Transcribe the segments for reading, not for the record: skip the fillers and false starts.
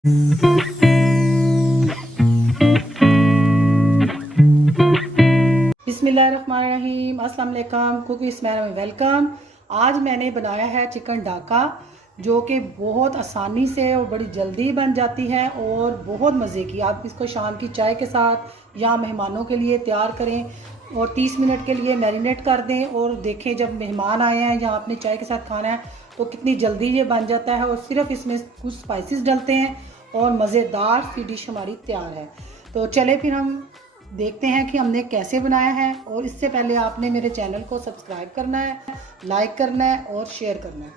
बिस्मिल्लाहिर्रहमानिर्रहीम, अस्सलाम वालेकुम। कुक स्मैल में वेलकम। आज मैंने बनाया है चिकन डाका, जो कि बहुत आसानी से और बड़ी जल्दी बन जाती है और बहुत मज़े की। आप इसको शाम की चाय के साथ या मेहमानों के लिए तैयार करें और 30 मिनट के लिए मैरिनेट कर दें और देखें जब मेहमान आए हैं या आपने चाय के साथ खाना है तो कितनी जल्दी ये बन जाता है। और सिर्फ इसमें कुछ स्पाइसेस डलते हैं और मज़ेदार सी डिश हमारी तैयार है। तो चले फिर हम देखते हैं कि हमने कैसे बनाया है। और इससे पहले आपने मेरे चैनल को सब्सक्राइब करना है, लाइक करना है और शेयर करना है।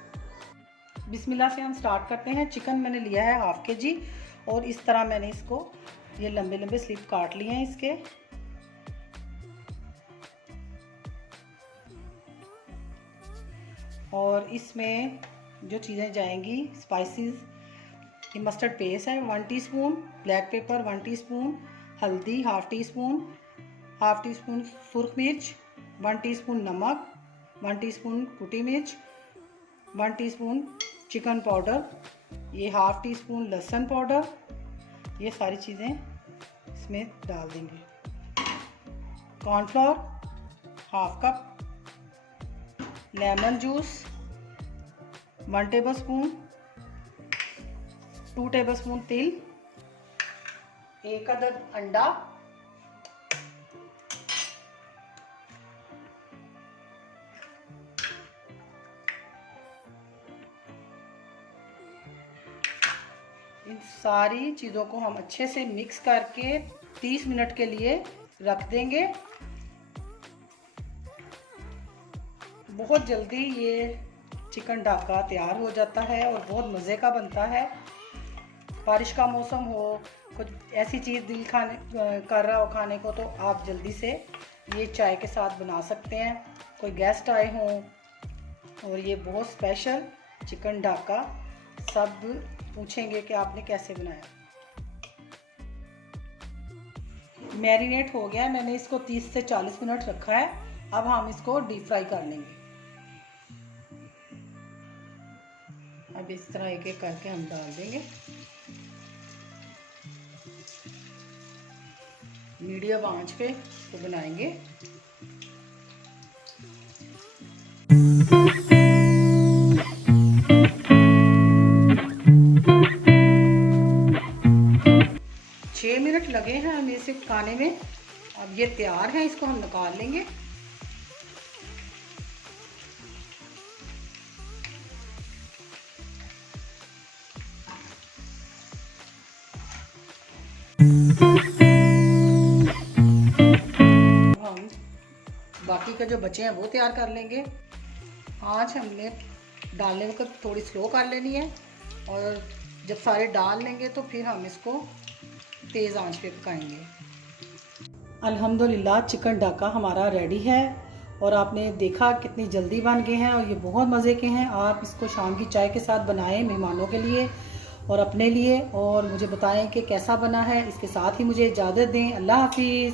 बिस्मिल्लाह से हम स्टार्ट करते हैं। चिकन मैंने लिया है हाफ के जी और इस तरह मैंने इसको ये लंबे लंबे स्लिप काट लिए हैं इसके। और इसमें जो चीज़ें जाएंगी स्पाइसेस, ये मस्टर्ड पेस्ट है 1 टीस्पून, ब्लैक पेपर 1 टीस्पून, हल्दी हाफ टी स्पून सुरख मिर्च, 1 टीस्पून नमक, 1 टीस्पून कुटी मिर्च, 1 टीस्पून चिकन पाउडर, ये हाफ टी स्पून लहसुन पाउडर। ये सारी चीज़ें इसमें डाल देंगे। Cornflour half cup, lemon juice 1 table spoon, 2 table spoon तिल, 1 अदद अंडा, इन सारी चीज़ों को हम अच्छे से मिक्स करके 30 मिनट के लिए रख देंगे। बहुत जल्दी ये चिकन डाका तैयार हो जाता है और बहुत मज़े का बनता है। बारिश का मौसम हो, कुछ ऐसी चीज़ दिल खाने कर रहा हो खाने को, तो आप जल्दी से ये चाय के साथ बना सकते हैं। कोई गेस्ट आए हों और ये बहुत स्पेशल चिकन डाका, सब पूछेंगे कि आपने कैसे बनाया। मैरिनेट हो गया है, मैंने इसको 30 से 40 मिनट रखा है। अब हम इसको डीप फ्राई कर लेंगे। अब इस तरह एक एक करके हम डाल देंगे। मीडियम आंच पे तो बनाएंगे। छः मिनट लगे हैं हमें इसे पकाने में। अब ये तैयार है, इसको हम निकाल लेंगे। हम बाकी का जो बचे हैं वो तैयार कर लेंगे। आँच हमने डालने वक्त थोड़ी स्लो कर लेनी है और जब सारे डाल लेंगे तो फिर हम इसको तेज़ आंच पे पकाएंगे। अल्हम्दुलिल्लाह चिकन डाका हमारा रेडी है और आपने देखा कितनी जल्दी बन गए हैं और ये बहुत मज़े के हैं। आप इसको शाम की चाय के साथ बनाएं मेहमानों के लिए और अपने लिए, और मुझे बताएं कि कैसा बना है। इसके साथ ही मुझे इजाज़त दें। अल्लाह हाफिज़।